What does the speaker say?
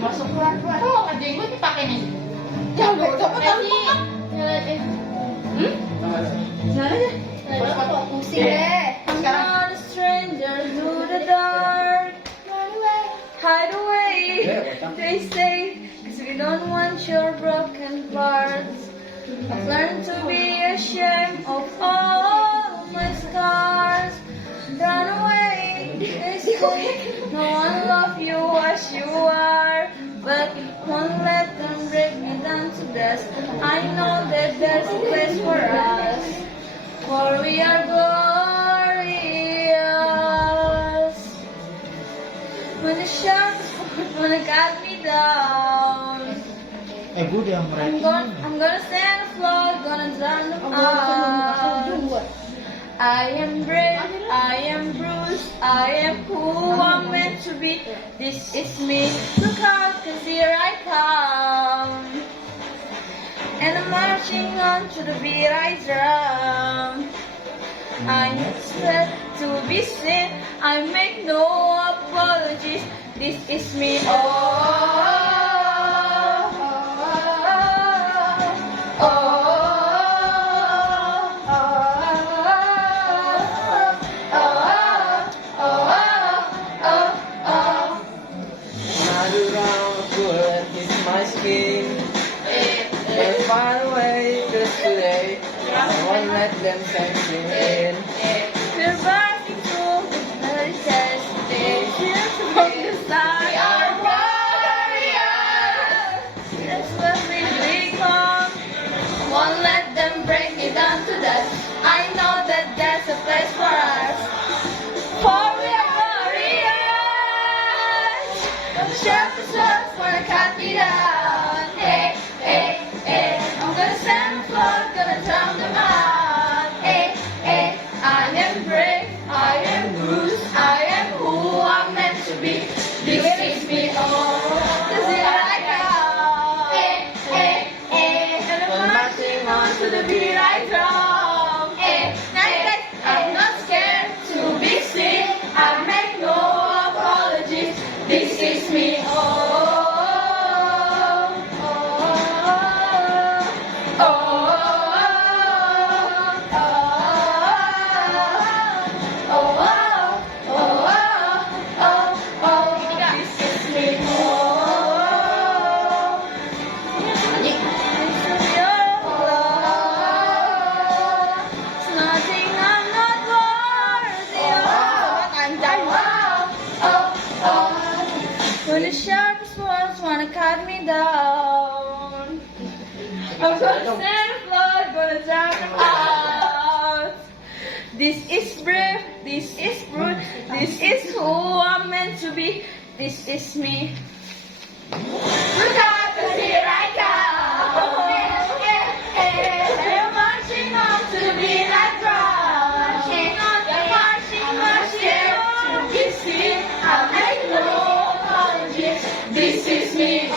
Masuk keluar keluar. Oh, ada yang gue dipakai nih. Jangan coba Nanti, Nah, pusing deh. I'm not a stranger to the dark. Hide away, they say, 'cause we don't want your broken parts. I've learned to be ashamed of all my scars. Run away, they say, no one love you as you are. But won't let them break me down to dust. I know that there's a place for us, for we are glorious. When the sharks wanna cut me down, Gue udah I'm gonna stand afloat, gonna drown them out. I am brave, I am bruised, I am who I'm meant to be. This is me, look out, 'cause here I come. And I'm marching on to the beat I drum. I'm set to be seen, I make no apologies. This is me, my skin. They're far away, cause today I won't let them sense in. we're rising through the test. From the start, we are warriors. That's what we become. Won't let them break me down to dust. I know that there's a place for us, for we are warriors. The sharpest ones wanna cut me down. Hey, hey, hey. I'm gonna stand afloat, gonna drown them out. Hey, hey. I am brave, I am bruised, I am who I'm meant to be. This is me, cause here I come. Hey, hey, hey. And I'm marching on to the beat I drum. Hey, hey, I'm not scared to be seen. I make no apologies. This is me, when the sharpest ones wanna cut me down, I'm gonna stand afloat, gonna drown them out. This is brave, this is brute, this is who I'm meant to be. This is me. Look out, 'cause here I come. And I'm marching on to the beat I drum. Marching on, marching on to be seen. I make no apologies. This is me.